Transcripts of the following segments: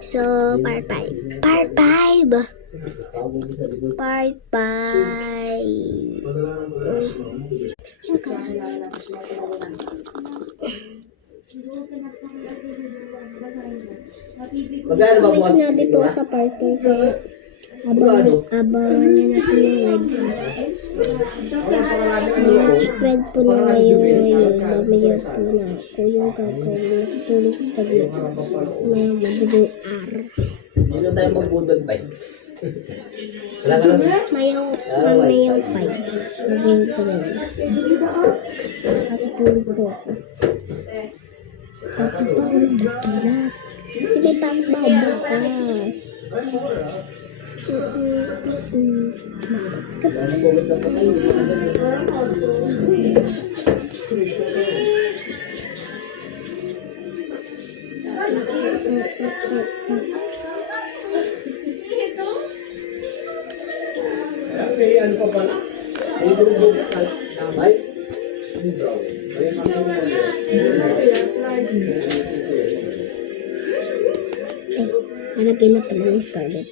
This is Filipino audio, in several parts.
So, part 5. Part 5! Part 5. Yung ka. Magkano ba May bukas? sinabi po sa part 2 kaya abangan nyo na po yung live ko. March 12 po na ngayon. Mamaya po na ako yung kakawin. Nakatulog tabi. May madaling araw. Dito tayo magbudol pa. Wala ka lang. Mayang 5. Naging po na yun. Nakatulog po ako. Bakit pa ako nagbukilat? Kasi may pasok ba ako bukas? Okay, ano pa pala? May bubog ka tamay? Nalagay na pala yung Scarlett.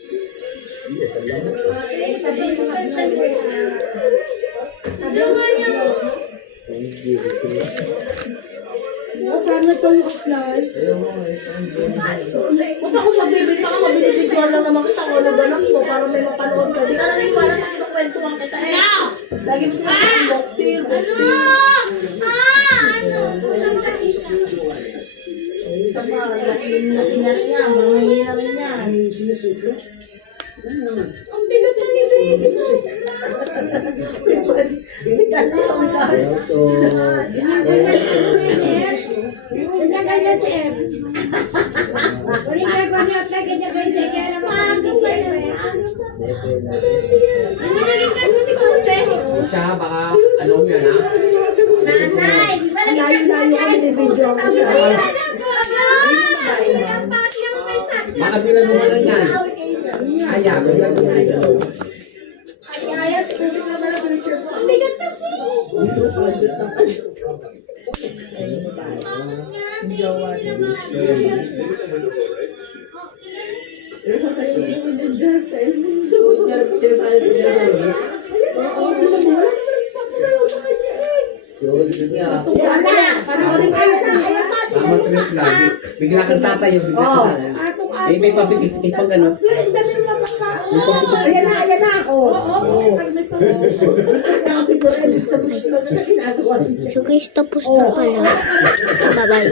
Paano itong flash? Huwag ako magbibig ako, mabibigyan lang naman kita ko na ganap mo para may mapanood ka. Di ka lang wala na kinukwentuhan kita eh. Lagi mo sa Facebook. Isa pa, nasinas niya, mga hiramin niya. Ang bigat na ni Baby. Ganyan si Em. Ano naging ganun si Kuse? Siya, baka ano yun ha? Nanay, di ba naging ganun? Baka pinag-umalan yan. Kaya, pinag-umalan yan. Ang bigat kasi. Pangat nga, tingin sila ba? Tama trip lagi. Bigla kang tatayo, bigla ka sana. May papitik-pitik pag ano. Ayan na. Oo. So guys, tapos na pala sa babay.